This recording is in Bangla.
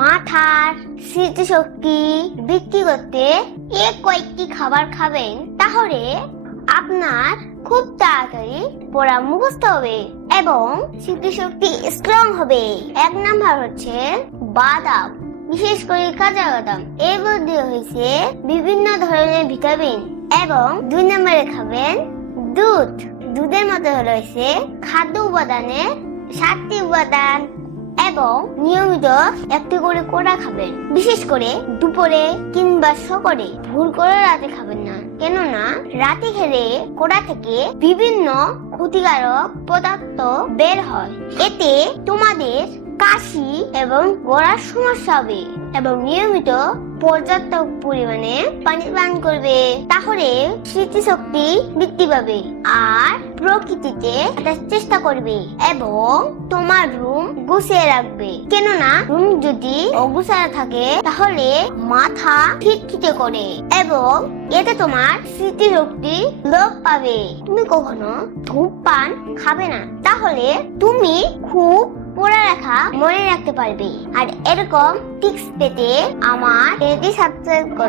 মাথার স্মৃতিশক্তি বৃদ্ধি করতে কয়েকটি খাবার খাবেন, তাহলে আপনার খুব তাড়াতাড়ি পড়া মুখস্থ হবে এবং স্মৃতিশক্তি স্ট্রং হবে। 1 নাম্বার হচ্ছে বাদাম, বিশেষ করে কাঁচা বাদাম। এর মধ্যে হয়েছে বিভিন্ন ধরনের ভিটামিন। এবং 2 নম্বরে খাবেন দুধ। দুধের মধ্যে রয়েছে খাদ্য উপাদানের 7টি উপাদান এবং নিয়মিত একটি করে কোড়া খাবেন, বিশেষ করে দুপুরে কিংবা সকালে। ভুল করে রাতে খাবেন না, কেননা রাতে খেলে কোড়া থেকে বিভিন্ন ক্ষতিকারক পদার্থ বের হয়। এতে তোমাদের কাশি এবং গলার সমস্যা হবে। এবং নিয়মিত পর্যাপ্ত পরিমাণে পানি পান করবে, তাহলে স্মৃতিশক্তি বৃদ্ধি পাবে। আর প্রকৃতিতে চেষ্টা করবে এবং তোমার রুম গুছিয়ে রাখবে, কেননা রুম যদি অগুছানো থাকে তাহলে মাথা খিটখিটে করে এবং এতে তোমার স্মৃতিশক্তি লোপ পাবে। তুমি কখনো ধূমপান খাবে না, তাহলে তুমি খুব পড়ালেখা মনে রাখতে পারবে। আর এরকম টিপস পেতে আমার পেজটি সাবস্ক্রাইব করো।